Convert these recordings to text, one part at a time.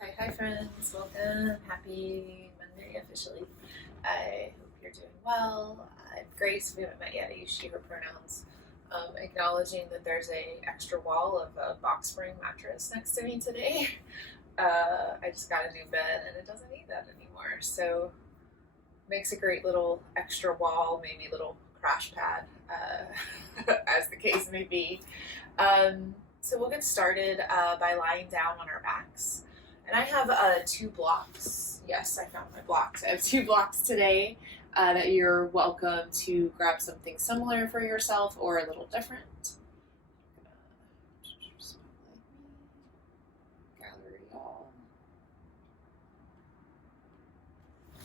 Hi friends, welcome. Happy Monday officially. I hope you're doing well. I'm Grace. We haven't met yet. I use she, her pronouns. Acknowledging that there's a extra wall of a box spring mattress next to me today. I just got a new bed and it doesn't need that anymore. So makes a great little extra wall, maybe little crash pad, as the case may be. So we'll get started by lying down on our backs. And I have 2 blocks. Yes, I found my blocks. I have 2 blocks today that you're welcome to grab something similar for yourself or a little different. Gallery all.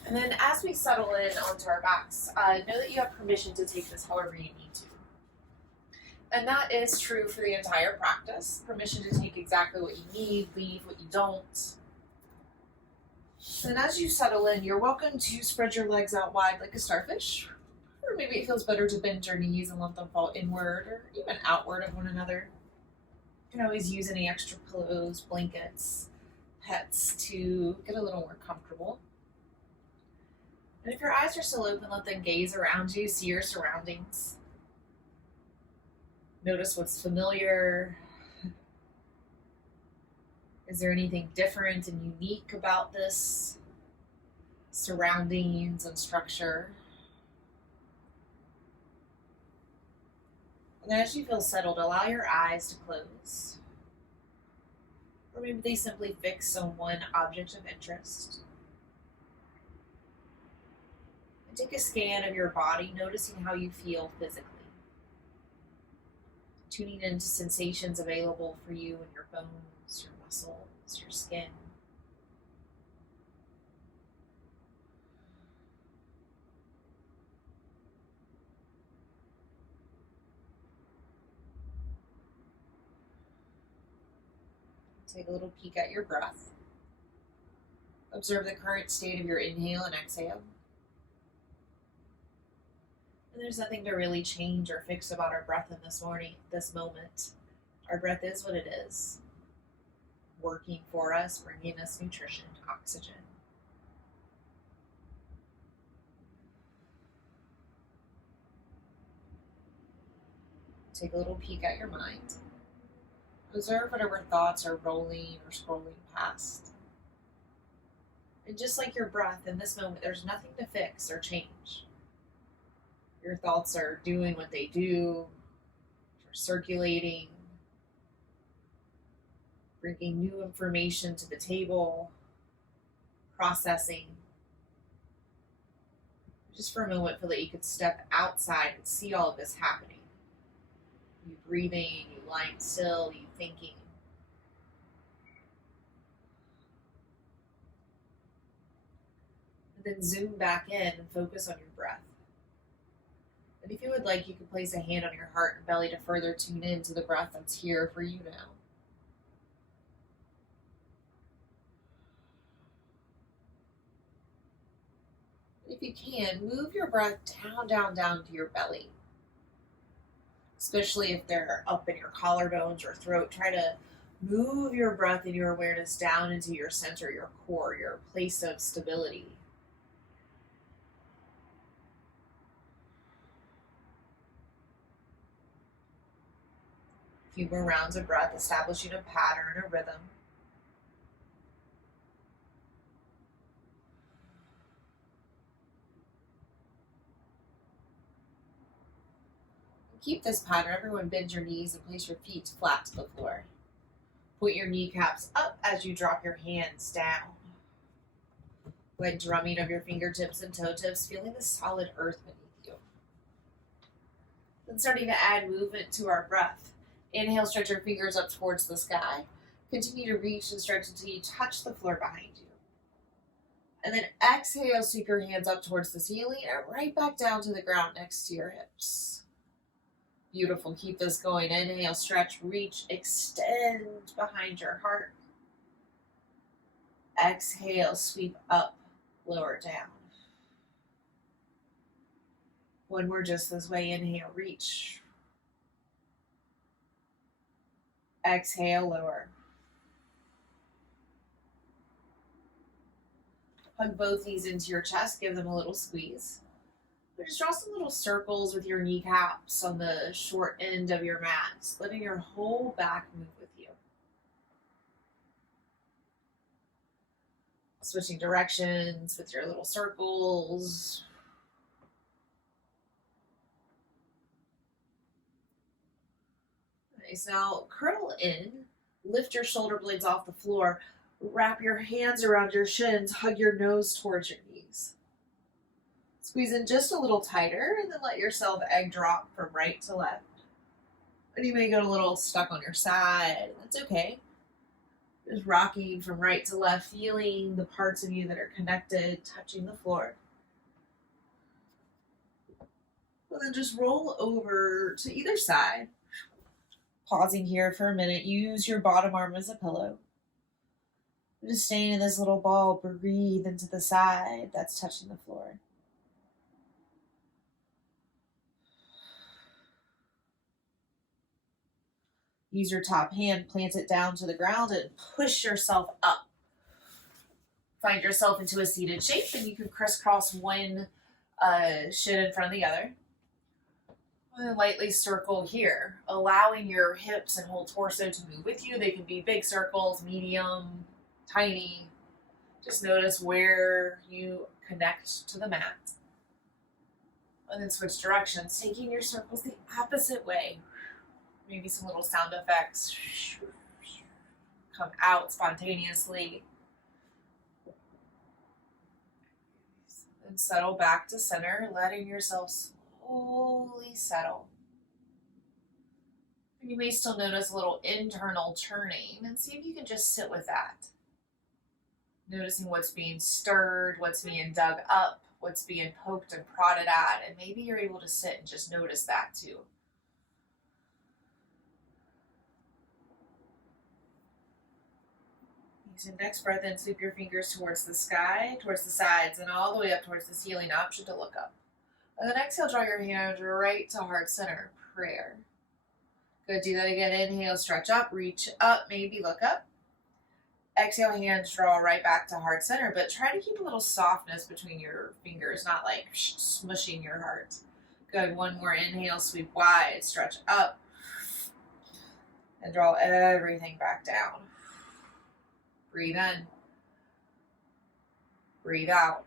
And then as we settle in onto our backs, know that you have permission to take this however you need to. And that is true for the entire practice. Permission to take exactly what you need, leave what you don't. And as you settle in, you're welcome to spread your legs out wide like a starfish. Or maybe it feels better to bend your knees and let them fall inward or even outward of one another. You can always use any extra pillows, blankets, pets to get a little more comfortable. And if your eyes are still open, let them gaze around you, see your surroundings. Notice what's familiar. Is there anything different and unique about this surroundings and structure? And then as you feel settled, allow your eyes to close. Or maybe they simply fix on one object of interest. And take a scan of your body, noticing how you feel physically. Tuning into sensations available for you in your bones, your muscles, your skin. Take a little peek at your breath. Observe the current state of your inhale and exhale. And there's nothing to really change or fix about our breath in this moment. Our breath is what it is, working for us, bringing us nutrition, oxygen. Take a little peek at your mind. Observe whatever thoughts are rolling or scrolling past. And just like your breath, in this moment, there's nothing to fix or change. Your thoughts are doing what they do, they're circulating, bringing new information to the table, processing. Just for a moment, feel that you could step outside and see all of this happening. You breathing, you lying still, you thinking. And then zoom back in and focus on your breath. And if you would like, you can place a hand on your heart and belly to further tune in to the breath that's here for you now. If you can, move your breath down to your belly. Especially if they're up in your collarbones or throat, try to move your breath and your awareness down into your center, your core, your place of stability. A few more rounds of breath, establishing a pattern, a rhythm. Keep this pattern. Everyone bend your knees and place your feet flat to the floor. Point your kneecaps up as you drop your hands down. Like drumming of your fingertips and toe tips, feeling the solid earth beneath you. Then starting to add movement to our breath. Inhale, stretch your fingers up towards the sky. Continue to reach and stretch until you touch the floor behind you. And then exhale, sweep your hands up towards the ceiling and right back down to the ground next to your hips. Beautiful. Keep this going. Inhale, stretch, reach, extend behind your heart. Exhale, sweep up, lower down. One more just this way. Inhale, reach. Exhale, lower. Hug both knees into your chest, give them a little squeeze. Just draw some little circles with your kneecaps on the short end of your mat, letting your whole back move with you. Switching directions with your little circles. Nice. Now curl in, lift your shoulder blades off the floor, wrap your hands around your shins, hug your nose towards your knees. Squeeze in just a little tighter and then let yourself egg drop from right to left. And you may get a little stuck on your side. That's okay. Just rocking from right to left, feeling the parts of you that are connected, touching the floor. And then just roll over to either side. Pausing here for a minute, use your bottom arm as a pillow. Just staying in this little ball, breathe into the side that's touching the floor. Use your top hand, plant it down to the ground, and push yourself up. Find yourself into a seated shape, and you can crisscross one shin in front of the other. And lightly circle here, allowing your hips and whole torso to move with you. They can be big circles, medium, tiny. Just notice where you connect to the mat. And then switch directions, taking your circles the opposite way. Maybe some little sound effects come out spontaneously. And settle back to center, letting yourself slowly settle. And you may still notice a little internal turning, and see if you can just sit with that. Noticing what's being stirred, what's being dug up, what's being poked and prodded at, and maybe you're able to sit and just notice that too. Use your next breath in, sweep your fingers towards the sky, towards the sides, and all the way up towards the ceiling, option to look up. And then exhale, draw your hand right to heart center, prayer. Good, do that again. Inhale, stretch up, reach up, maybe look up. Exhale, hands draw right back to heart center, but try to keep a little softness between your fingers, not like smushing your heart. Good, one more inhale, sweep wide, stretch up, and draw everything back down. Breathe in. Breathe out.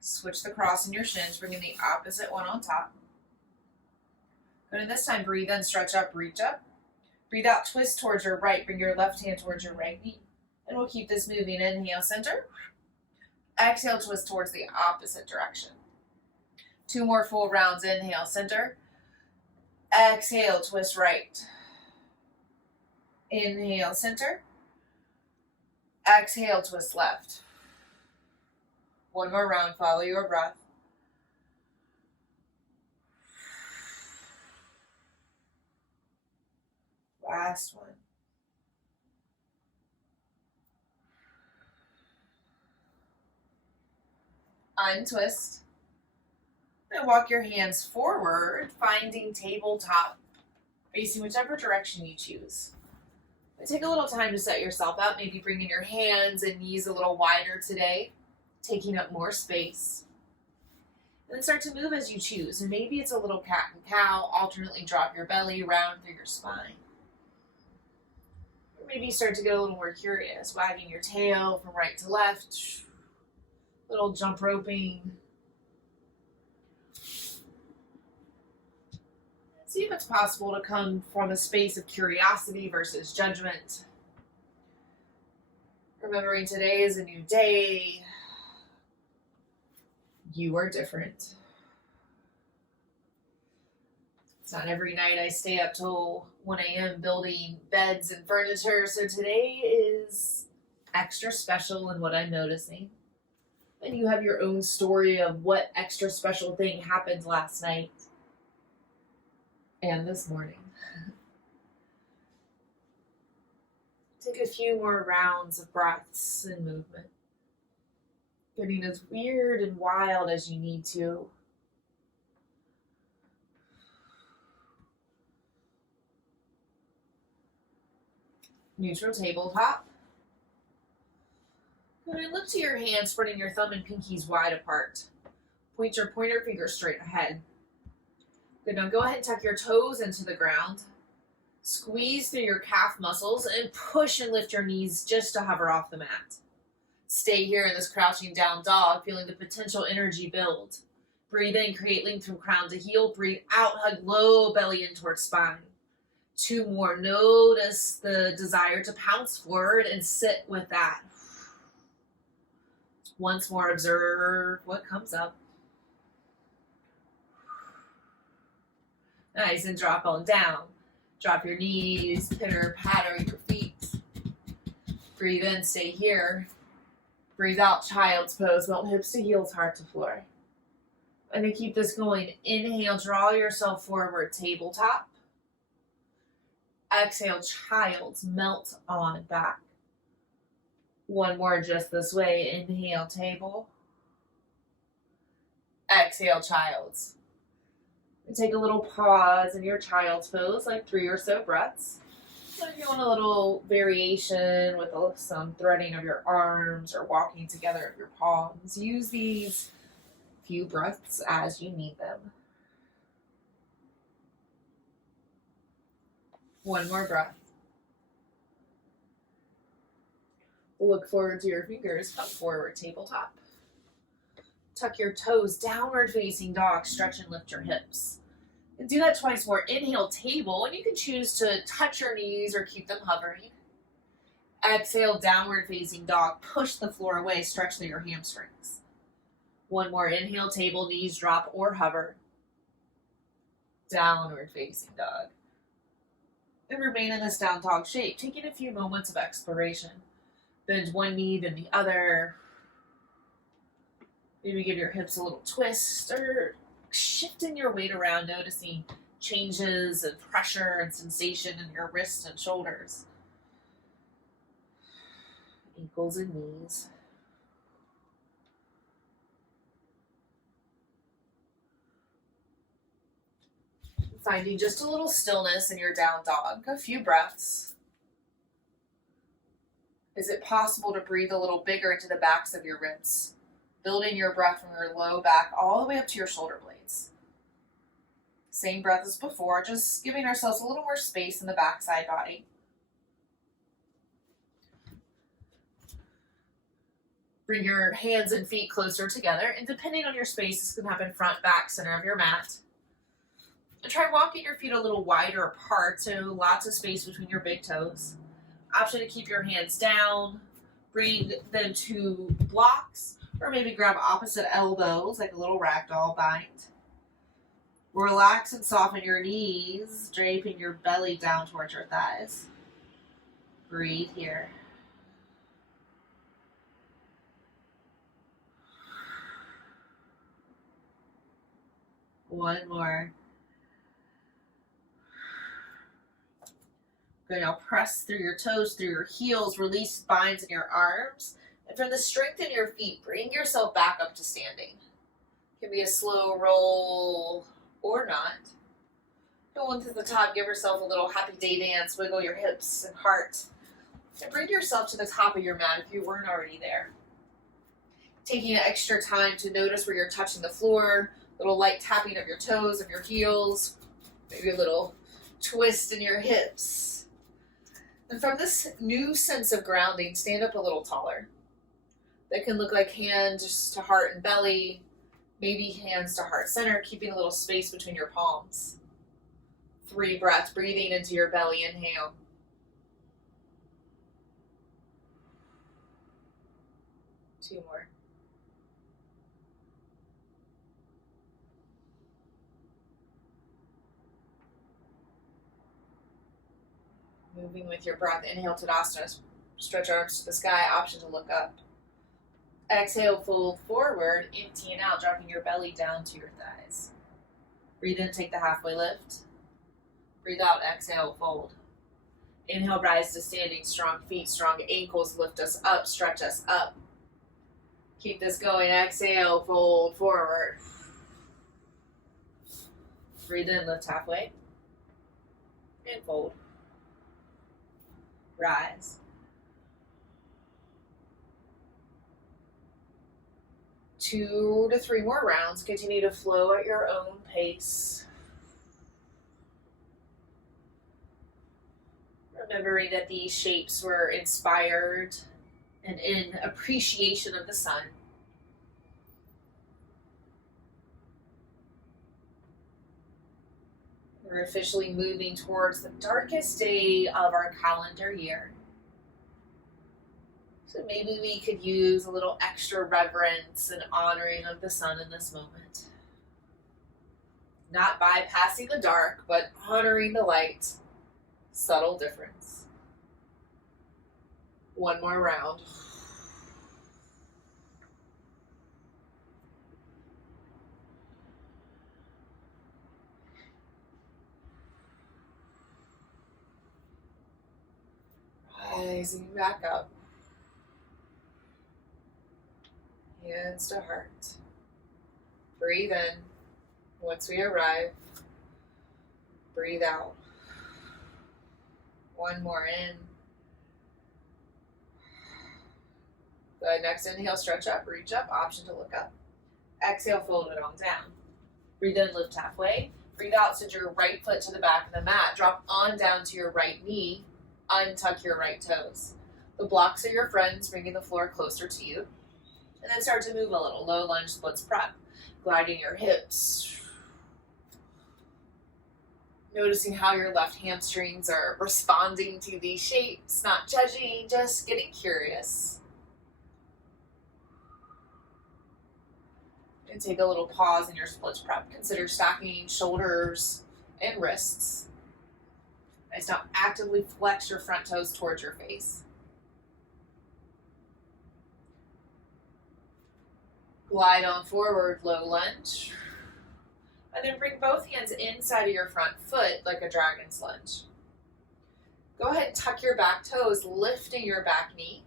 Switch the cross in your shins, bringing the opposite one on top. Good, and this time breathe in, stretch up, reach up. Breathe out, twist towards your right, bring your left hand towards your right knee. And we'll keep this moving. Inhale, center. Exhale, twist towards the opposite direction. 2 more full rounds. Inhale, center. Exhale, twist right. Inhale, center. Exhale, twist left. 1 more round, follow your breath. Last one. Untwist. And walk your hands forward, finding tabletop, facing whichever direction you choose. But take a little time to set yourself up, maybe bringing your hands and knees a little wider today, taking up more space. And then start to move as you choose. And maybe it's a little cat and cow, alternately drop your belly around through your spine. Or maybe start to get a little more curious, wagging your tail from right to left, little jump roping. See if it's possible to come from a space of curiosity versus judgment. Remembering today is a new day. You are different. It's not every night I stay up till 1 a.m. building beds and furniture, so today is extra special in what I'm noticing. And you have your own story of what extra special thing happened last night and this morning. Take a few more rounds of breaths and movement. Getting as weird and wild as you need to. Neutral tabletop. Good, and look to your hands, spreading your thumb and pinkies wide apart. Point your pointer finger straight ahead. Good, now go ahead and tuck your toes into the ground. Squeeze through your calf muscles and push and lift your knees just to hover off the mat. Stay here in this crouching down dog, feeling the potential energy build. Breathe in, create length from crown to heel. Breathe out, hug low belly in towards spine. 2 more. Notice the desire to pounce forward and sit with that. Once more, observe what comes up. Nice, and drop on down. Drop your knees, pitter patter your feet. Breathe in, stay here. Breathe out, child's pose. Melt hips to heels, heart to floor. And to keep this going, inhale, draw yourself forward, tabletop. Exhale, child's, melt on back. 1 more just this way. Inhale, table. Exhale, child's. And take a little pause in your child's pose, like 3 or so breaths. So if you want a little variation with some threading of your arms or walking together of your palms, use these few breaths as you need them. 1 more breath. Look forward to your fingers. Come forward, tabletop. Tuck your toes, downward facing dog. Stretch and lift your hips. And do that twice more. Inhale, table, and you can choose to touch your knees or keep them hovering. Exhale, downward facing dog. Push the floor away. Stretch through your hamstrings. 1 more. Inhale, table, knees drop or hover. Downward facing dog. And remain in this down dog shape, taking a few moments of exploration. Bend one knee, then the other. Maybe give your hips a little twist or shifting your weight around, noticing changes and pressure and sensation in your wrists and shoulders. Ankles and knees. Finding just a little stillness in your down dog. A few breaths. Is it possible to breathe a little bigger into the backs of your ribs? Building your breath from your low back all the way up to your shoulder blades. Same breath as before, just giving ourselves a little more space in the backside body. Bring your hands and feet closer together, and depending on your space, this can happen front, back, center of your mat. And try walking your feet a little wider apart, so lots of space between your big toes. Option to keep your hands down, bring them to blocks, or maybe grab opposite elbows like a little ragdoll bind. Relax and soften your knees, draping your belly down towards your thighs. Breathe here. One more. Good, now press through your toes, through your heels, release binds in your arms. And from the strength in your feet, bring yourself back up to standing. It can be a slow roll or not. Going to the top, give yourself a little happy day dance, wiggle your hips and heart. And bring yourself to the top of your mat if you weren't already there. Taking an extra time to notice where you're touching the floor, little light tapping of your toes, of your heels, maybe a little twist in your hips. And from this new sense of grounding, stand up a little taller. That can look like hands to heart and belly, maybe hands to heart center, keeping a little space between your palms. 3 breaths, breathing into your belly, inhale. Two more. Moving with your breath, inhale Tadasana, stretch arms to the sky, option to look up. Exhale, fold forward, emptying out, dropping your belly down to your thighs. Breathe in, take the halfway lift. Breathe out, exhale, fold. Inhale, rise to standing, strong feet, strong ankles, lift us up, stretch us up. Keep this going, exhale, fold forward. Breathe in, lift halfway. And fold. Rise. 2 to 3 more rounds. Continue to flow at your own pace. Remembering that these shapes were inspired and in appreciation of the sun. We're officially moving towards the darkest day of our calendar year. So maybe we could use a little extra reverence and honoring of the sun in this moment. Not bypassing the dark, but honoring the light. Subtle difference. One more round. Rising back up. Hands to heart. Breathe in. Once we arrive, breathe out. One more in. Good. Next inhale, stretch up, reach up, option to look up. Exhale, fold it on down. Breathe in, lift halfway. Breathe out, send your right foot to the back of the mat. Drop on down to your right knee. Untuck your right toes. The blocks are your friends, bringing the floor closer to you. And then start to move a little. Low lunge splits prep. Gliding your hips. Noticing how your left hamstrings are responding to these shapes. Not judging, just getting curious. And take a little pause in your splits prep. Consider stacking shoulders and wrists. Nice. Now actively flex your front toes towards your face. Glide on forward, low lunge. And then bring both hands inside of your front foot like a dragon's lunge. Go ahead and tuck your back toes, lifting your back knee.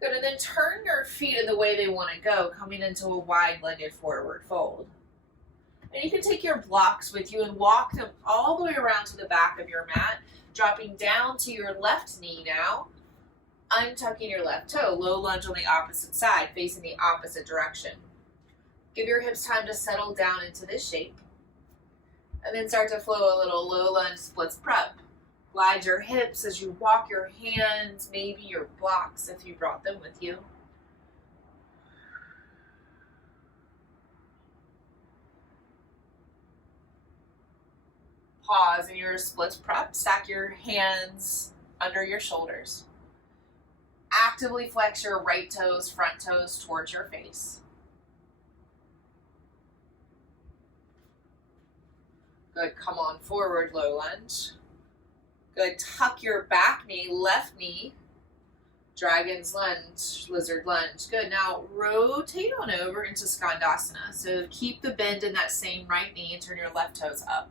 Good, and then turn your feet in the way they want to go, coming into a wide-legged forward fold. And you can take your blocks with you and walk them all the way around to the back of your mat, dropping down to your left knee now, untucking your left toe, low lunge on the opposite side, facing the opposite direction. Give your hips time to settle down into this shape. And then start to flow a little low lunge splits prep. Glide your hips as you walk your hands, maybe your blocks if you brought them with you. Pause in your splits prep. Stack your hands under your shoulders. Actively flex your right toes, front toes towards your face. Good, come on forward, low lunge. Good, tuck your back knee, left knee. Dragon's lunge, lizard lunge. Good, now rotate on over into Skandasana. So keep the bend in that same right knee and turn your left toes up.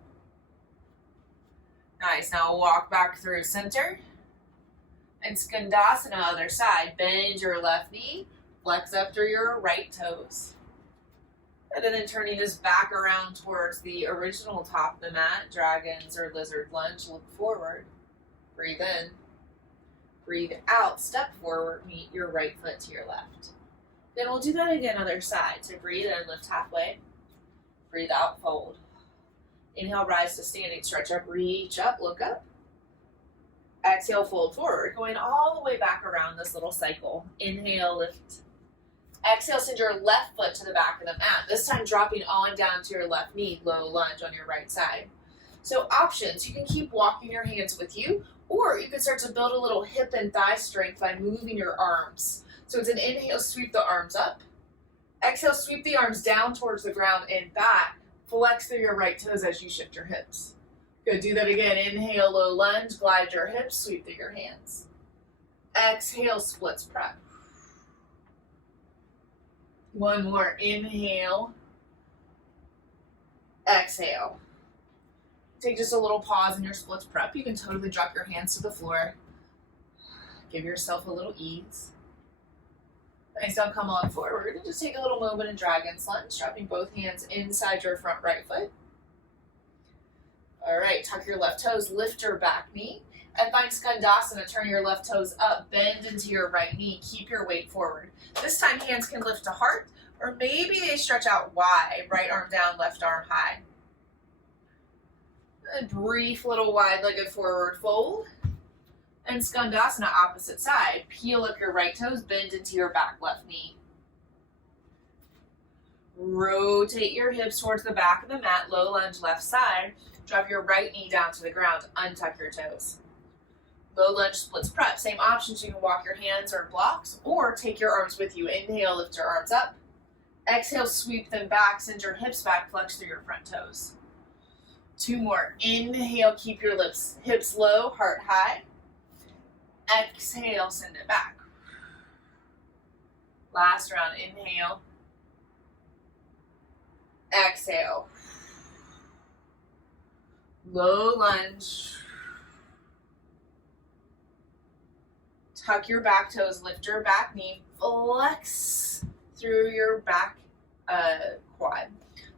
Nice, now walk back through center. And Skandasana, other side. Bend your left knee, flex up through your right toes. And then turning this back around towards the original top of the mat, dragons or lizard lunge, look forward. Breathe in. Breathe out, step forward, meet your right foot to your left. Then we'll do that again other side. So breathe in, lift halfway. Breathe out, fold. Inhale, rise to standing, stretch up, reach up, look up. Exhale, fold forward, going all the way back around this little cycle. Inhale, lift. Exhale, send your left foot to the back of the mat. This time dropping on down to your left knee, low lunge on your right side. So options, you can keep walking your hands with you, or you can start to build a little hip and thigh strength by moving your arms. So it's an inhale, sweep the arms up. Exhale, sweep the arms down towards the ground and back. Flex through your right toes as you shift your hips. Good, do that again. Inhale, low lunge, glide your hips, sweep through your hands. Exhale, splits prep. One more, inhale. Exhale. Take just a little pause in your splits prep. You can totally drop your hands to the floor. Give yourself a little ease. Nice, now come on forward and just take a little moment in dragon's lunge, dropping both hands inside your front right foot. All right, tuck your left toes, lift your back knee, and find Skandasana. Turn your left toes up, bend into your right knee, keep your weight forward. This time hands can lift to heart, Or maybe they stretch out wide, right arm down, left arm high. A brief little wide-legged forward fold. And Skandasana, opposite side. Peel up your right toes, bend into your back left knee. Rotate your hips towards the back of the mat, low lunge left side. Drop your right knee down to the ground, untuck your toes. Low lunge splits prep. Same options, you can walk your hands or blocks or take your arms with you. Inhale, lift your arms up. Exhale, sweep them back, send your hips back, flex through your front toes. 2 more. Inhale, keep your hips low, heart high. Exhale, send it back. Last round, inhale. Exhale. Low lunge. Tuck your back toes, lift your back knee, flex through your back quad.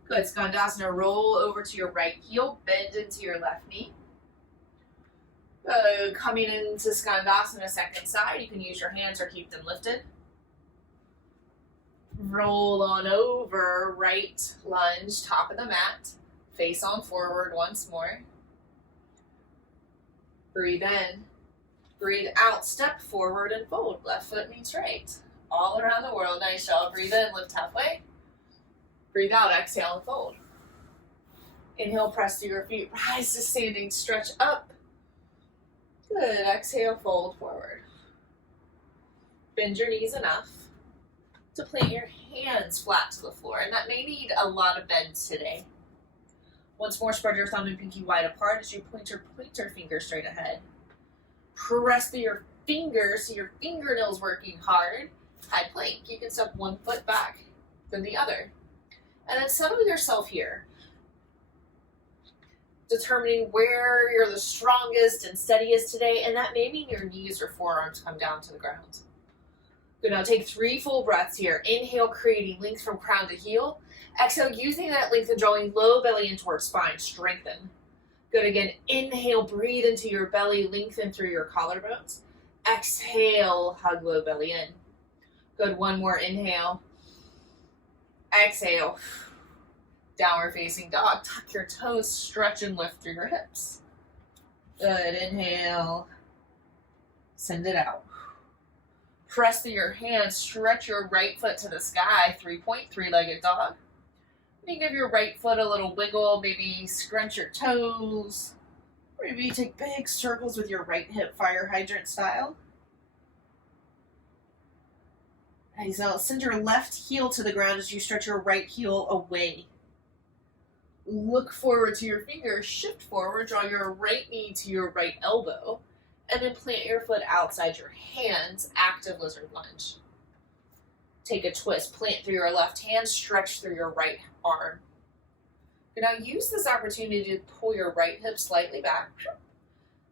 Good. Skandasana, roll over to your right heel, bend into your left knee. Coming into Skandasana, second side, you can use your hands or keep them lifted. Roll on over, right lunge, top of the mat, face on forward once more. Breathe in. Breathe out, step forward and fold. Left foot meets right. All around the world. Nice job. Breathe in, lift halfway. Breathe out, exhale and fold. Inhale, press through your feet. Rise to standing, stretch up. Good. Exhale, fold forward. Bend your knees enough to plant your hands flat to the floor. And that may need a lot of bends today. Once more, spread your thumb and pinky wide apart as you point your pointer finger straight ahead. Press through your fingers so your fingernails working hard. High plank. You can step one foot back, then the other. And then settle yourself here. Determining where you're the strongest and steadiest today, and that may mean your knees or forearms come down to the ground. Good, now take 3 full breaths here. Inhale, creating length from crown to heel. Exhale, using that length and drawing low belly in towards spine. Strengthen. Good, again, inhale, breathe into your belly, lengthen through your collarbones. Exhale, hug low belly in. Good, one more, inhale. Exhale. Downward facing dog. Tuck your toes, stretch and lift through your hips. Good, inhale. Send it out. Press through your hands, stretch your right foot to the sky, 3-point, 3-legged dog. You give your right foot a little wiggle, maybe scrunch your toes, or maybe take big circles with your right hip, fire hydrant style. Nice. Now send your left heel to the ground as you stretch your right heel away. Look forward to your fingers, shift forward, draw your right knee to your right elbow, and then plant your foot outside your hands, active lizard lunge. Take a twist, plant through your left hand, stretch through your right arm. Now use this opportunity to pull your right hip slightly back.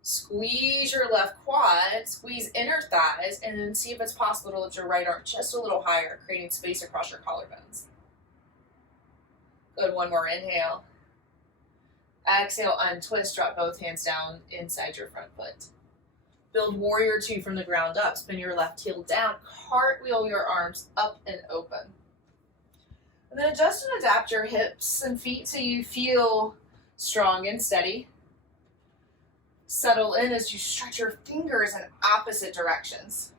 Squeeze your left quad, squeeze inner thighs, and then see if it's possible to lift your right arm just a little higher, creating space across your collarbones. Good, one more, inhale. Exhale, untwist, drop both hands down inside your front foot. Build warrior 2 from the ground up. Spin your left heel down. Cartwheel your arms up and open. And then adjust and adapt your hips and feet so you feel strong and steady. Settle in as you stretch your fingers in opposite directions.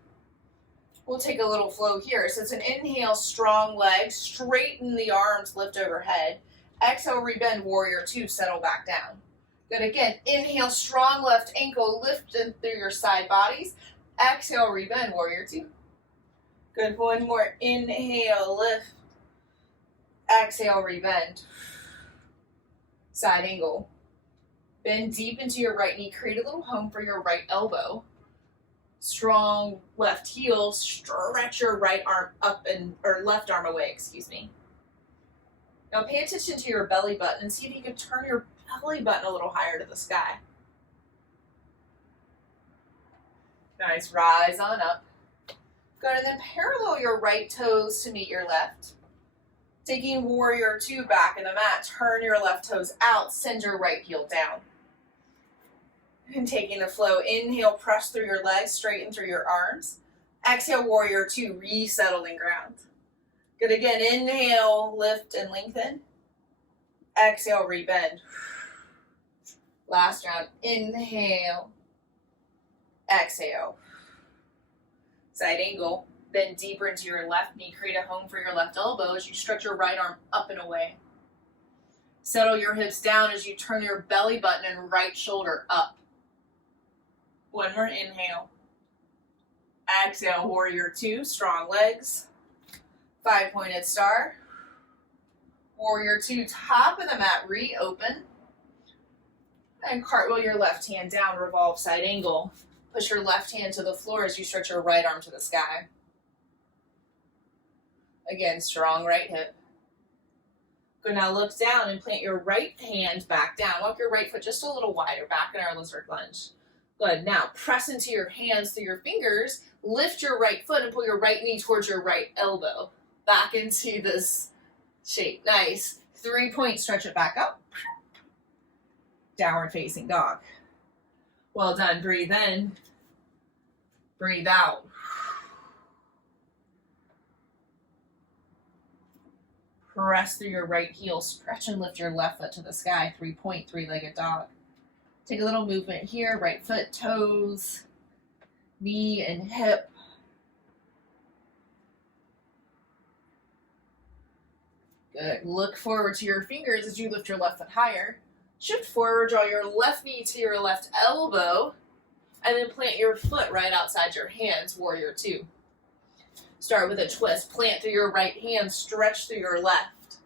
We'll take a little flow here. So it's an inhale, strong legs, straighten the arms, lift overhead. Exhale, rebend, warrior 2, settle back down. Good, again, inhale, strong left ankle, lift in through your side bodies. Exhale, rebend, warrior 2. Good, one more, inhale, lift. Exhale, rebend. Side angle. Bend deep into your right knee, create a little home for your right elbow. Strong left heel, stretch your right arm up or left arm away, excuse me. Now pay attention to your belly button and see if you can turn your belly button a little higher to the sky. Nice, rise on up. Good, and then parallel your right toes to meet your left. Taking warrior 2 back in the mat, turn your left toes out, send your right heel down. And taking the flow, inhale, press through your legs, straighten through your arms. Exhale, warrior 2, resettling ground. Good, again, inhale, lift and lengthen. Exhale, rebend. Last round, inhale, exhale. Side angle, bend deeper into your left knee, create a home for your left elbow as you stretch your right arm up and away. Settle your hips down as you turn your belly button and right shoulder up. One more inhale. Exhale, warrior two, strong legs. 5-pointed star. Warrior two, top of the mat, reopen. And cartwheel your left hand down, revolve side angle. Push your left hand to the floor as you stretch your right arm to the sky. Again, strong right hip. Good, now look down and plant your right hand back down. Walk your right foot just a little wider, back in our lizard lunge. Good, now press into your hands through your fingers, lift your right foot and pull your right knee towards your right elbow. Back into this shape, nice. 3-point, stretch it back up. Downward facing dog. Well done, breathe in, breathe out. Press through your right heel, stretch and lift your left foot to the sky, 3-point, three-legged dog. Take a little movement here, right foot, toes, knee and hip. Good, look forward to your fingers as you lift your left foot higher. Shift forward, draw your left knee to your left elbow, and then plant your foot right outside your hands, warrior two. Start with a twist, plant through your right hand, stretch through your left.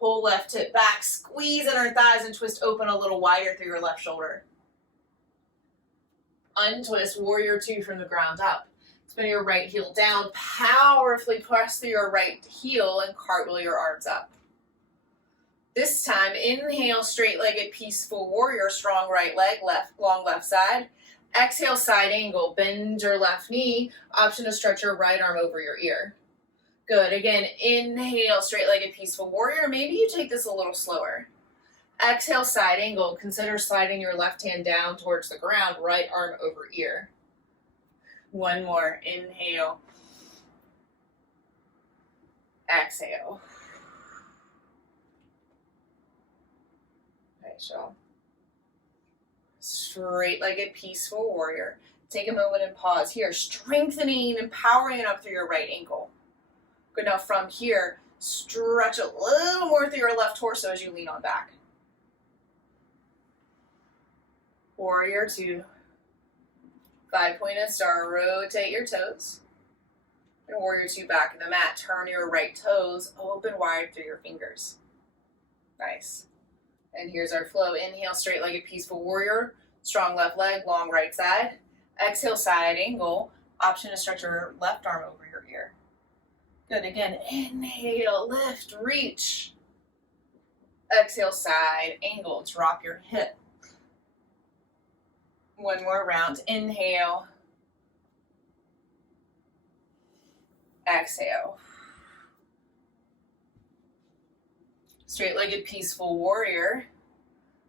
Pull left hip back, squeeze inner thighs and twist open a little wider through your left shoulder. Untwist, warrior two from the ground up. Spin your right heel down, powerfully press through your right heel and cartwheel your arms up. This time, inhale, straight-legged peaceful warrior, strong right leg, long left side. Exhale, side angle, bend your left knee, option to stretch your right arm over your ear. Good, again, inhale, straight-legged peaceful warrior. Maybe you take this a little slower. Exhale, side angle, consider sliding your left hand down towards the ground, right arm over ear. One more, inhale. Exhale. Okay, so straight-legged peaceful warrior. Take a moment and pause here, strengthening and powering up through your right ankle. Good, now from here, stretch a little more through your left torso as you lean on back. Warrior two. 5-pointed star, rotate your toes. And warrior two back in the mat. Turn your right toes open wide through your fingers. Nice. And here's our flow. Inhale, straight-legged peaceful warrior. Strong left leg, long right side. Exhale, side angle. Option to stretch your left arm over your ear. Good, again, inhale, lift, reach. Exhale, side angle, drop your hip. One more round, inhale. Exhale. Straight-legged peaceful warrior.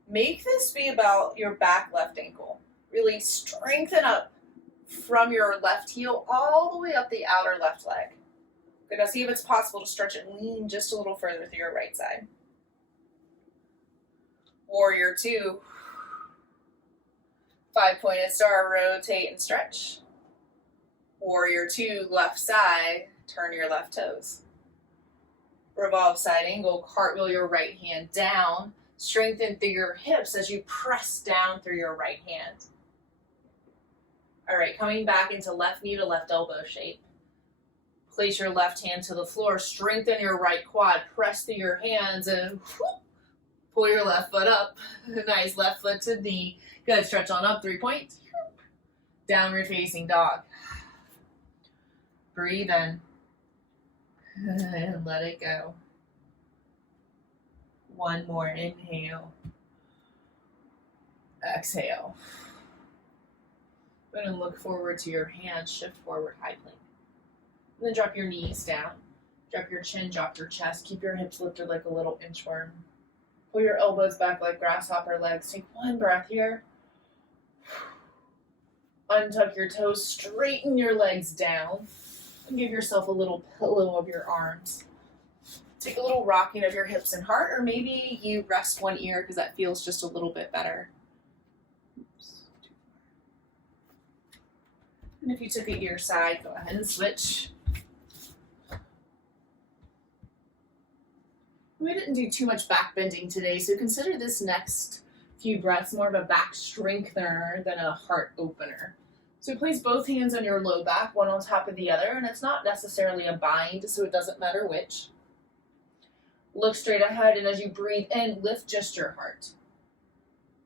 Make this be about your back left ankle. Really strengthen up from your left heel all the way up the outer left leg. Good, now see if it's possible to stretch it and lean just a little further through your right side. Warrior two. 5-pointed star, rotate and stretch. Warrior two, left side, turn your left toes. Revolve side angle, cartwheel your right hand down. Strengthen through your hips as you press down through your right hand. All right, coming back into left knee to left elbow shape. Place your left hand to the floor, strengthen your right quad, press through your hands and whoop, pull your left foot up. Nice, left foot to knee. Good, stretch on up, 3-point. Downward facing dog. Breathe in. And let it go. One more, inhale. Exhale. Go ahead and look forward to your hands, shift forward, high plank. And then drop your knees down. Drop your chin, drop your chest. Keep your hips lifted like a little inchworm. Pull your elbows back like grasshopper legs. Take one breath here. Untuck your toes, straighten your legs down. And give yourself a little pillow of your arms. Take a little rocking of your hips and heart, or maybe you rest one ear because that feels just a little bit better. And if you took a ear side, go ahead and switch. We didn't do too much back bending today, so consider this next few breaths more of a back strengthener than a heart opener. So place both hands on your low back, one on top of the other, and it's not necessarily a bind, so it doesn't matter which. Look straight ahead, and as you breathe in, lift just your heart.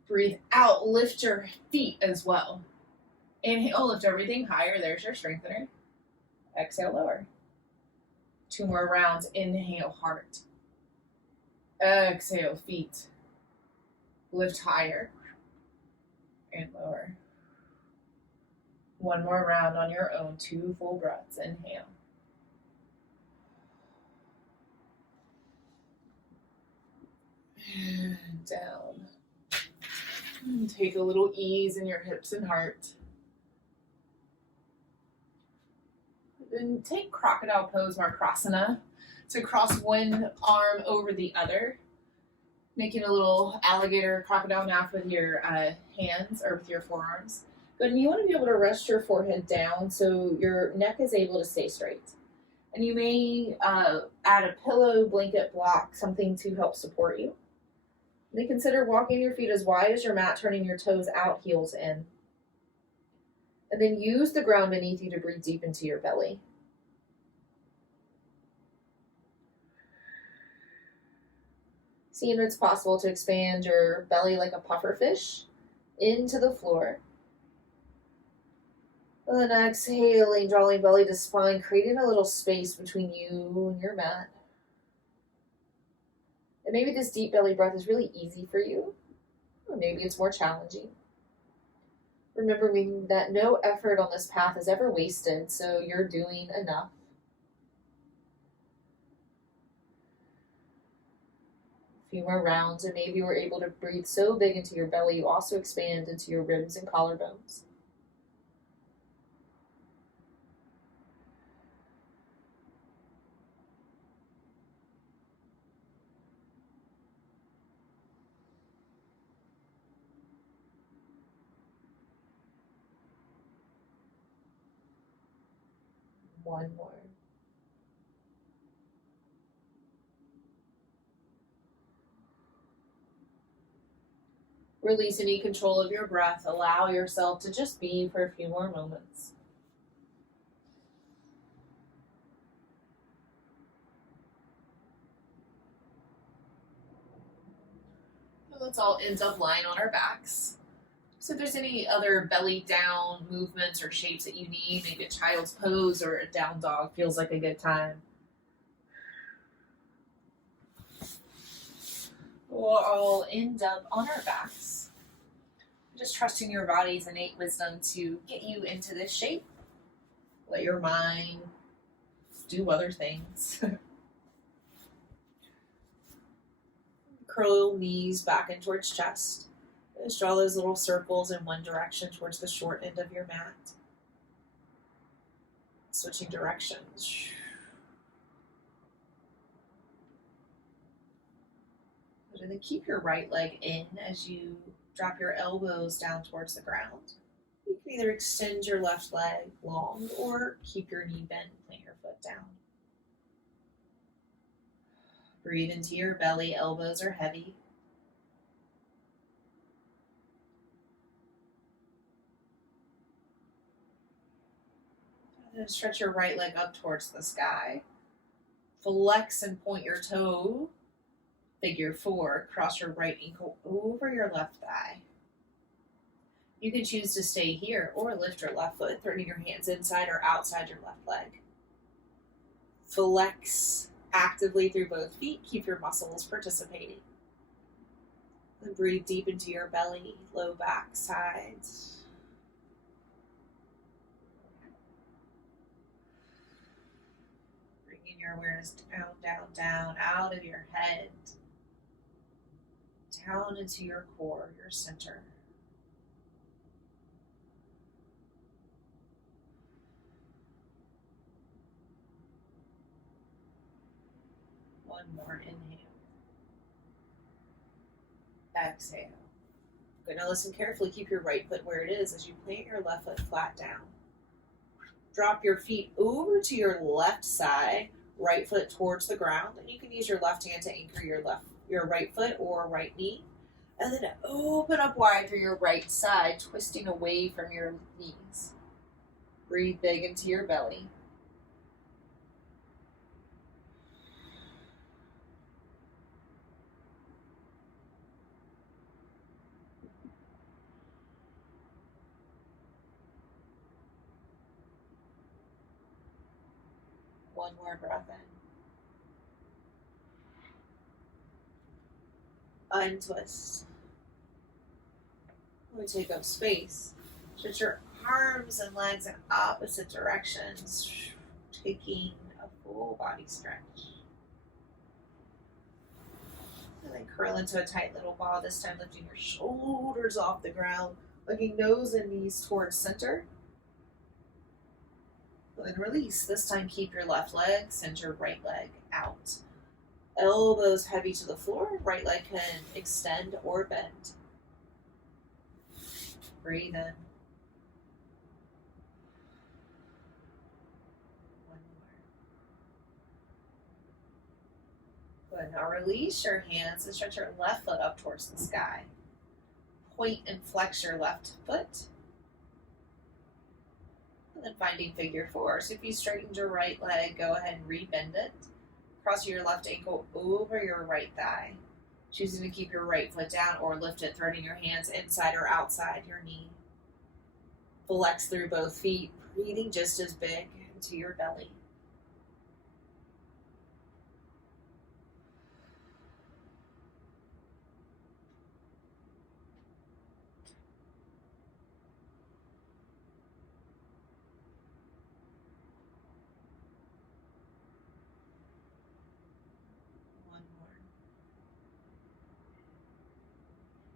Breathe out, lift your feet as well. Inhale, lift everything higher. There's your strengthener. Exhale, lower. 2 more rounds. Inhale, heart. Exhale, feet. Lift higher and lower. 1 more round on your own. 2 full breaths. Inhale. And down. And take a little ease in your hips and heart. Then take Crocodile Pose, Markrasana. So cross one arm over the other, making a little alligator crocodile mouth with your hands or with your forearms. Good, and you want to be able to rest your forehead down so your neck is able to stay straight. And you may add a pillow, blanket, block, something to help support you. Then consider walking your feet as wide as your mat, turning your toes out, heels in. And then use the ground beneath you to breathe deep into your belly. See if it's possible to expand your belly like a puffer fish into the floor. And then exhaling, drawing belly to spine, creating a little space between you and your mat. And maybe this deep belly breath is really easy for you, or maybe it's more challenging. Remembering that no effort on this path is ever wasted, so you're doing enough. A few more rounds, and maybe you were able to breathe so big into your belly, you also expand into your ribs and collarbones. One more. Release any control of your breath. Allow yourself to just be for a few more moments. Let's all end up lying on our backs. So if there's any other belly down movements or shapes that you need, maybe a child's pose or a down dog feels like a good time. We'll all end up on our backs. Just trusting your body's innate wisdom to get you into this shape. Let your mind do other things. Curl knees back in towards chest. Just draw those little circles in one direction towards the short end of your mat. Switching directions. And then keep your right leg in as you drop your elbows down towards the ground. You can either extend your left leg long or keep your knee bent and plant your foot down. Breathe into your belly, elbows are heavy. And stretch your right leg up towards the sky. Flex and point your toe. Figure 4. Cross your right ankle over your left thigh. You can choose to stay here or lift your left foot, threading your hands inside or outside your left leg. Flex actively through both feet. Keep your muscles participating. And breathe deep into your belly, low back, sides. Bringing your awareness down, down, down, out of your head. Down into your core, your center. more. Inhale. Exhale. Good. Now listen carefully. Keep your right foot where it is as you plant your left foot flat down. Drop your feet over to your left side, right foot towards the ground, and you can use your left hand to anchor your right foot or right knee. And then open up wide through your right side, twisting away from your knees. Breathe big into your belly. One more breath in. Untwist. We take up space. Stretch your arms and legs in opposite directions, taking a full body stretch. And then curl into a tight little ball, this time lifting your shoulders off the ground, looking nose and knees towards center. And then release. This time keep your left leg, send your right leg out. Elbows heavy to the floor, right leg can extend or bend. Breathe in. One more. Good. Now release your hands and stretch your left foot up towards the sky. Point and flex your left foot. And then finding figure four. So if you straightened your right leg, go ahead and rebend it. Cross your left ankle over your right thigh. Choosing to keep your right foot down or lift it, threading your hands inside or outside your knee. Flex through both feet, breathing just as big into your belly.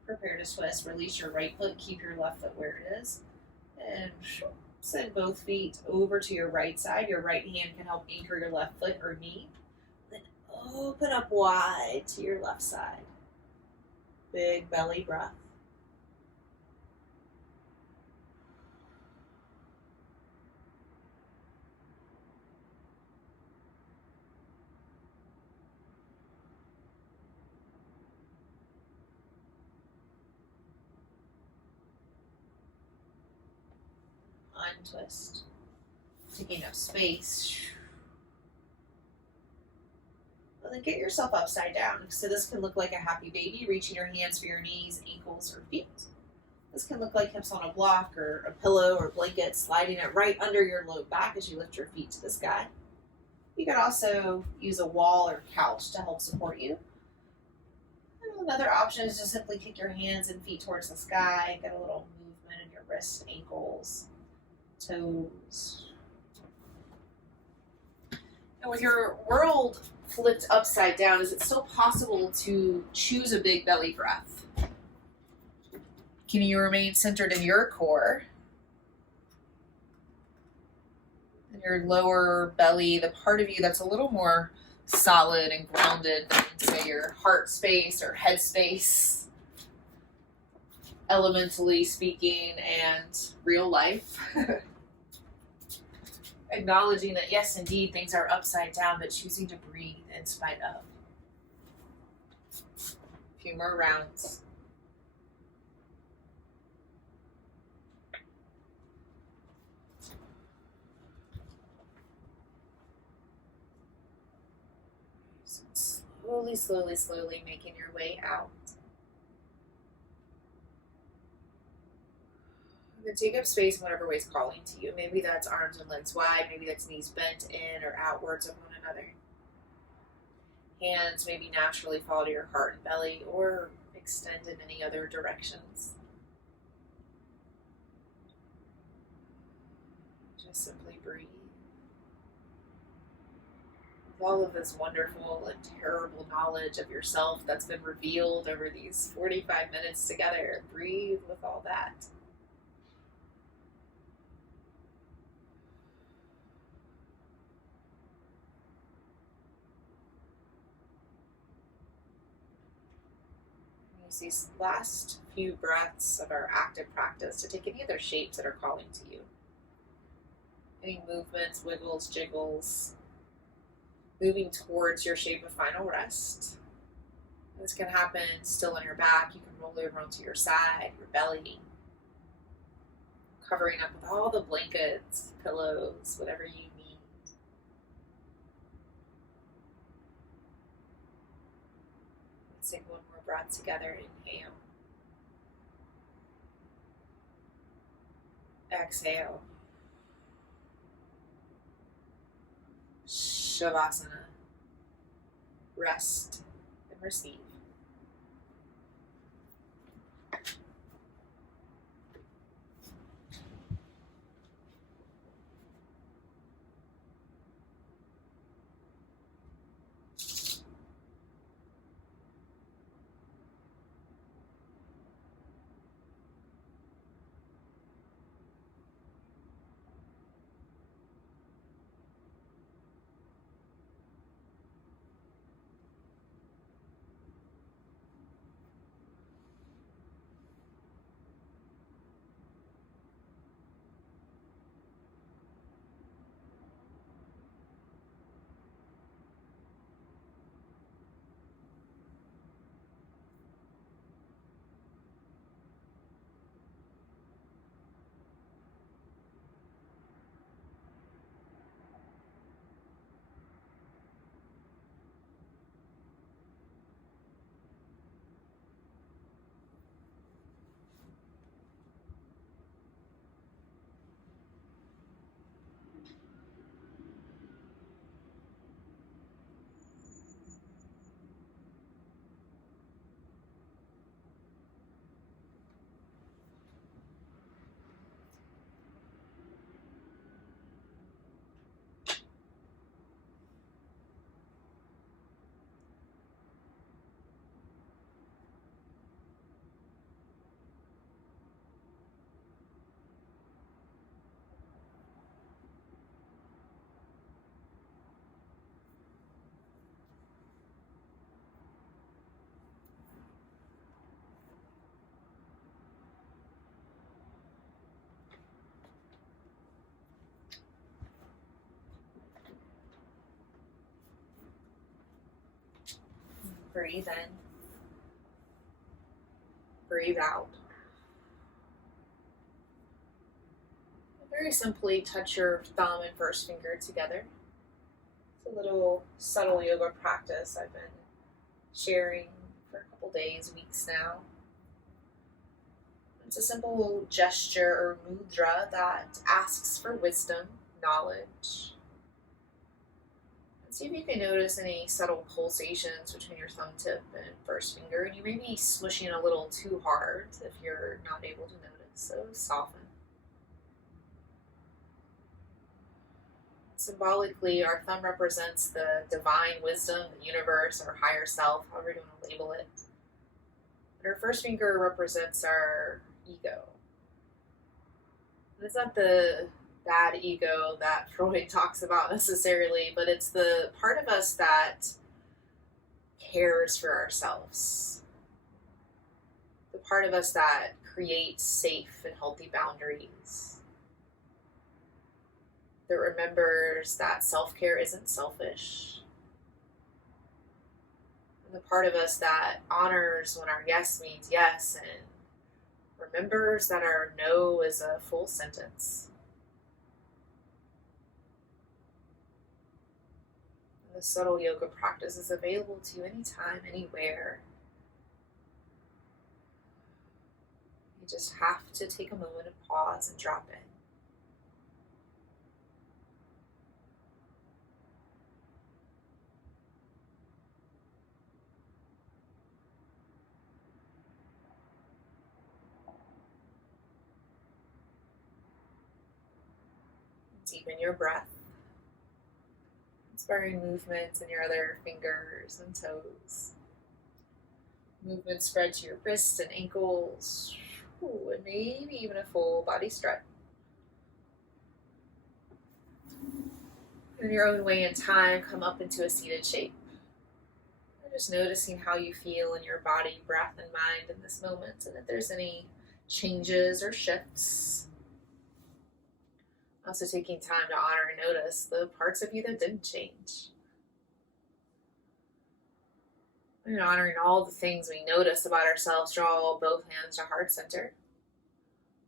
Prepare to twist. Release your right foot. Keep your left foot where it is. And send both feet over to your right side. Your right hand can help anchor your left foot or knee. Then open up wide to your left side. Big belly breath. Untwist. Taking up space. And then get yourself upside down. So this can look like a happy baby, reaching your hands for your knees, ankles, or feet. This can look like hips on a block or a pillow or blanket, sliding it right under your low back as you lift your feet to the sky. You can also use a wall or couch to help support you. And another option is to simply kick your hands and feet towards the sky, get a little movement in your wrists, ankles, toes. And with your world flipped upside down, is it still possible to choose a big belly breath? Can you remain centered in your core? In your lower belly, the part of you that's a little more solid and grounded than, say, your heart space or head space, elementally speaking, and real life. Acknowledging that, yes, indeed, things are upside down, but choosing to breathe in spite of. A few more rounds. So slowly making your way out. Then take up space in whatever way is calling to you. Maybe that's arms and legs wide. Maybe that's knees bent in or outwards of one another. Hands maybe naturally fall to your heart and belly or extend in any other directions. Just simply breathe. With all of this wonderful and terrible knowledge of yourself that's been revealed over these 45 minutes together, breathe with all that. Use these last few breaths of our active practice to take any other shapes that are calling to you. Any movements, wiggles, jiggles, moving towards your shape of final rest. This can happen still on your back. You can roll over onto your side, your belly, covering up with all the blankets, pillows, whatever you need. Let's take one more breath together. Inhale. Exhale. Shavasana. Rest and receive. Breathe in. Breathe out. Very simply touch your thumb and first finger together. It's a little subtle yoga practice I've been sharing for a couple days, weeks now. It's a simple gesture or mudra that asks for wisdom, knowledge. And see if you can notice any subtle pulsations between your thumb tip and first finger. And you may be smushing a little too hard if you're not able to notice, so soften. Symbolically, our thumb represents the divine wisdom, the universe, our higher self, however you want to label it. And our first finger represents our ego. And it's not the bad ego that Freud talks about necessarily, but it's the part of us that cares for ourselves. The part of us that creates safe and healthy boundaries. That remembers that self-care isn't selfish. And the part of us that honors when our yes means yes and remembers that our no is a full sentence. And the subtle yoga practice is available to you anytime, anywhere. You just have to take a moment and pause and drop in. Deepen your breath. Inspiring movements in your other fingers and toes. Movement spread to your wrists and ankles. Ooh, and maybe even a full body stretch. In your own way and time, come up into a seated shape. Just noticing how you feel in your body, breath, and mind in this moment, and if there's any changes or shifts. Also taking time to honor and notice the parts of you that didn't change. And honoring all the things we notice about ourselves, draw both hands to heart center.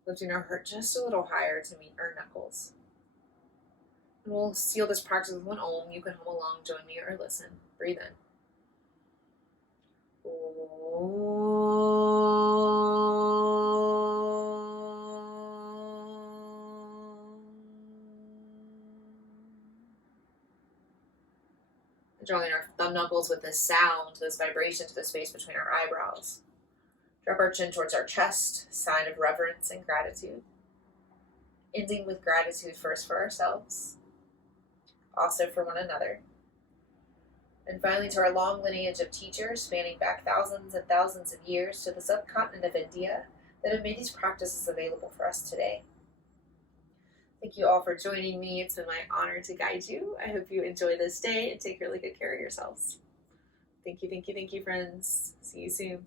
Lifting our heart just a little higher to meet our knuckles. And we'll seal this practice with one Om. You can hum along, join me, or listen. Breathe in. Drawing our thumb knuckles with this sound, this vibration to the space between our eyebrows. Drop our chin towards our chest, sign of reverence and gratitude. Ending with gratitude first for ourselves, also for one another. And finally to our long lineage of teachers spanning back thousands and thousands of years to the subcontinent of India that have made these practices available for us today. Thank you all for joining me. It's been my honor to guide you. I hope you enjoy this day and take really good care of yourselves. Thank you, friends. See you soon.